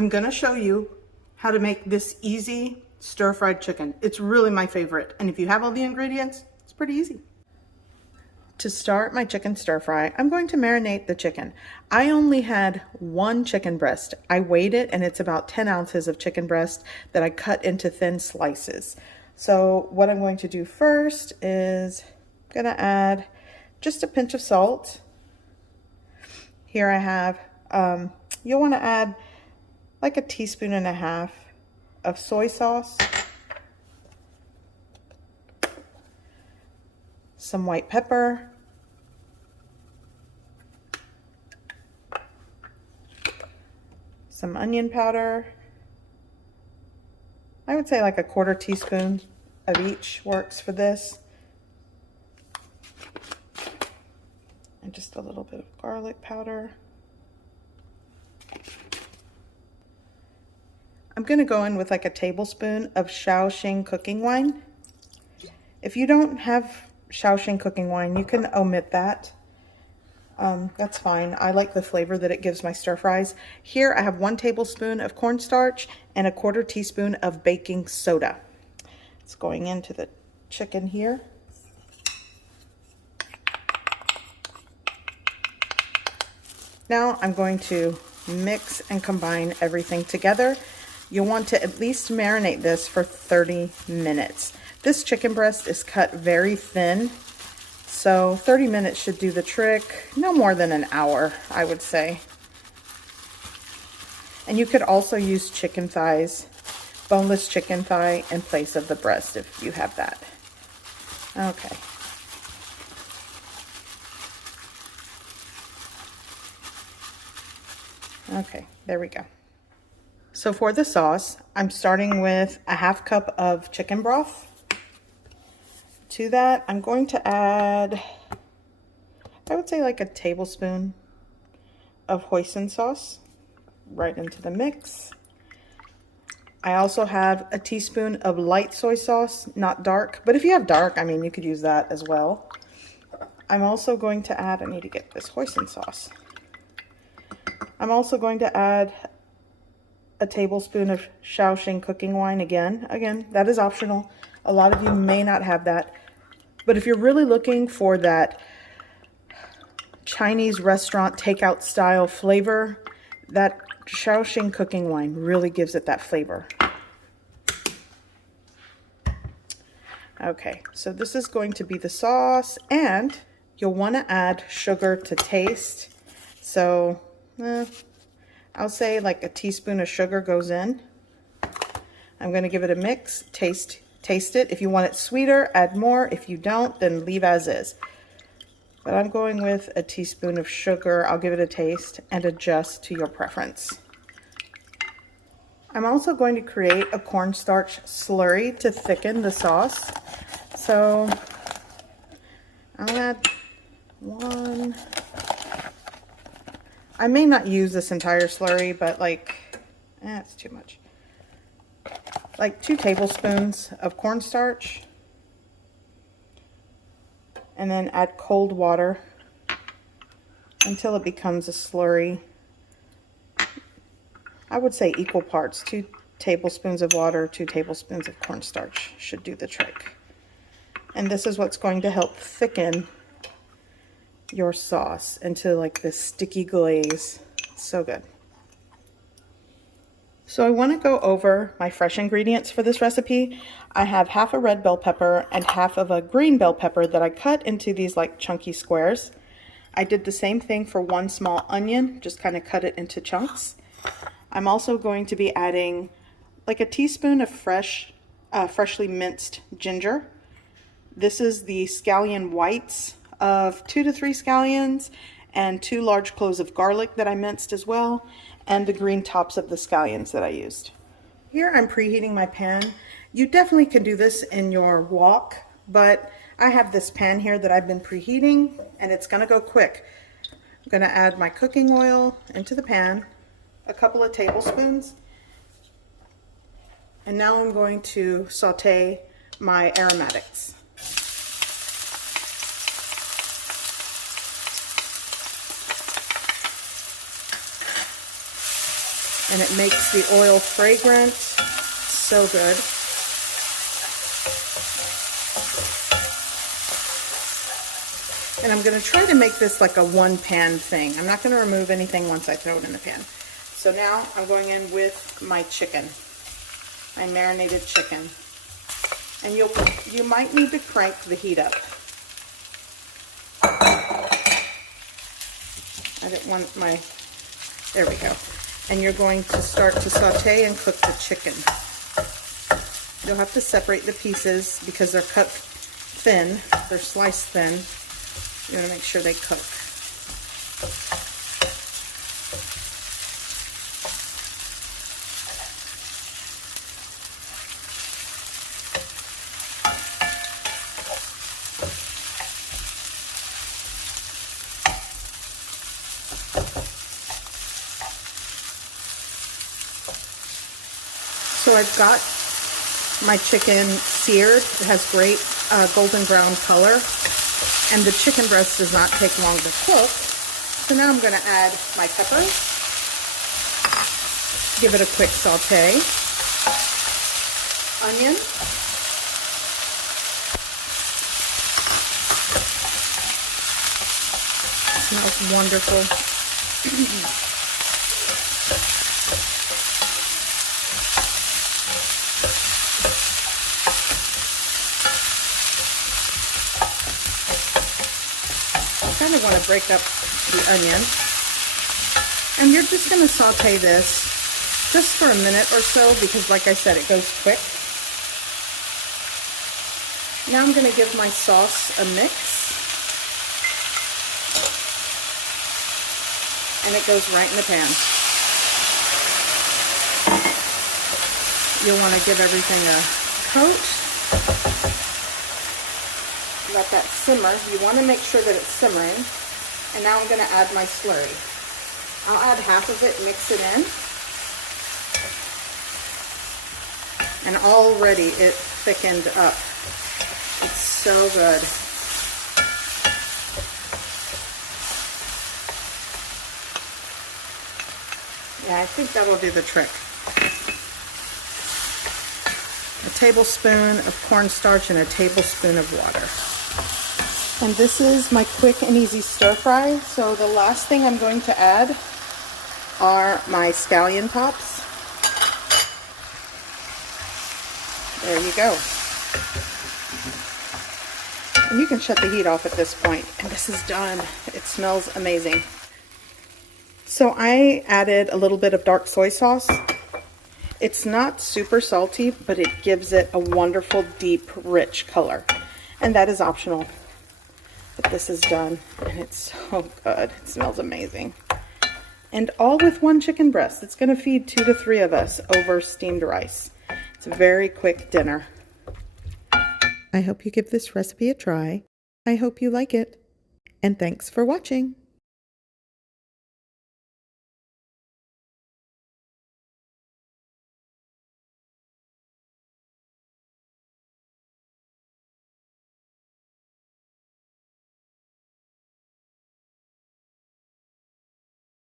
I'm gonna show you how to make this easy stir-fried chicken. It's really my favorite, and if you have all the ingredients, it's pretty easy. To start my chicken stir-fry, I'm going to marinate the chicken. I only had one chicken breast. I weighed it, and it's about 10 ounces of chicken breast that I cut into thin slices. So what I'm going to do first is I'm gonna add just a pinch of salt. Here I have, you'll wanna add like a teaspoon and a half of soy sauce, some white pepper, some onion powder. I would say like a quarter teaspoon of each works for this. And just a little bit of garlic powder. I'm gonna go in with like a tablespoon of Shaoxing cooking wine. If you don't have Shaoxing cooking wine, you can omit that. That's fine. I like the flavor that it gives my stir fries. Here I have 1 tablespoon of cornstarch and a quarter teaspoon of baking soda. It's going into the chicken here. Now I'm going to mix and combine everything together. You'll want to at least marinate this for 30 minutes. This chicken breast is cut very thin, so 30 minutes should do the trick. No more than an hour, I would say. And you could also use chicken thighs, boneless chicken thigh in place of the breast if you have that. Okay. Okay, there we go. So for the sauce, I'm starting with a half cup of chicken broth. To that, I'm going to add, I would say like a tablespoon of hoisin sauce right into the mix. I also have a teaspoon of light soy sauce, not dark, but if you have dark, I mean, you could use that as well. I'm also going to add, I need to get this hoisin sauce. I'm also going to add a tablespoon of Shaoxing cooking wine again. Again, that is optional. A lot of you may not have that. But if you're really looking for that Chinese restaurant takeout style flavor, that Shaoxing cooking wine really gives it that flavor. Okay, so this is going to be the sauce, and you'll want to add sugar to taste. So I'll say like a teaspoon of sugar goes in. I'm going to give it a mix, taste it. If you want it sweeter, add more. If you don't, then leave as is. But I'm going with a teaspoon of sugar. I'll give it a taste and adjust to your preference. I'm also going to create a cornstarch slurry to thicken the sauce. So I'll add 1. I may not use this entire slurry, but like, it's too much. Like 2 tablespoons of cornstarch. And then add cold water until it becomes a slurry. I would say equal parts, 2 tablespoons of water, 2 tablespoons of cornstarch should do the trick. And this is what's going to help thicken your sauce into like this sticky glaze. So good. So I want to go over my fresh ingredients for this recipe. I have half a red bell pepper and half of a green bell pepper that I cut into these like chunky squares. I did the same thing for 1 small onion, just kind of cut it into chunks. I'm also going to be adding like a teaspoon of freshly minced ginger. This is the scallion whites of 2 to 3 scallions and 2 large cloves of garlic that I minced as well, and the green tops of the scallions that I used. Here I'm preheating my pan. You definitely can do this in your wok, but I have this pan here that I've been preheating, and it's gonna go quick. I'm gonna add my cooking oil into the pan, a couple of tablespoons, and now I'm going to saute my aromatics. and it makes the oil fragrant. So good. And I'm going to try to make this like a one pan thing. I'm not going to remove anything once I throw it in the pan. So now I'm going in with my chicken, my marinated chicken. And you might need to crank the heat up. I didn't want my, there we go. And you're going to start to saute and cook the chicken. You'll have to separate the pieces because they're cut thin, they're sliced thin. You want to make sure they cook. So I've got my chicken seared. It has great golden brown color, and the chicken breast does not take long to cook. So now I'm going to add my peppers, give it a quick saute, onion, it smells wonderful. I kind of want to break up the onion, and you're just going to saute this just for a minute or so because, like I said, it goes quick. Now I'm going to give my sauce a mix, and it goes right in the pan. You'll want to give everything a coat. Let that simmer. You want to make sure that it's simmering. And now I'm going to add my slurry. I'll add half of it, mix it in. And already it thickened up. It's so good. Yeah, I think that'll do the trick. A tablespoon of cornstarch and a tablespoon of water. And this is my quick and easy stir fry. So the last thing I'm going to add are my scallion tops. There you go. And you can shut the heat off at this point. And this is done. It smells amazing. So I added a little bit of dark soy sauce. It's not super salty, but it gives it a wonderful, deep, rich color. And that is optional. But this is done, and it's so good. It smells amazing. And all with one chicken breast. It's going to feed 2 to 3 of us over steamed rice. It's a very quick dinner. I hope you give this recipe a try. I hope you like it. And thanks for watching.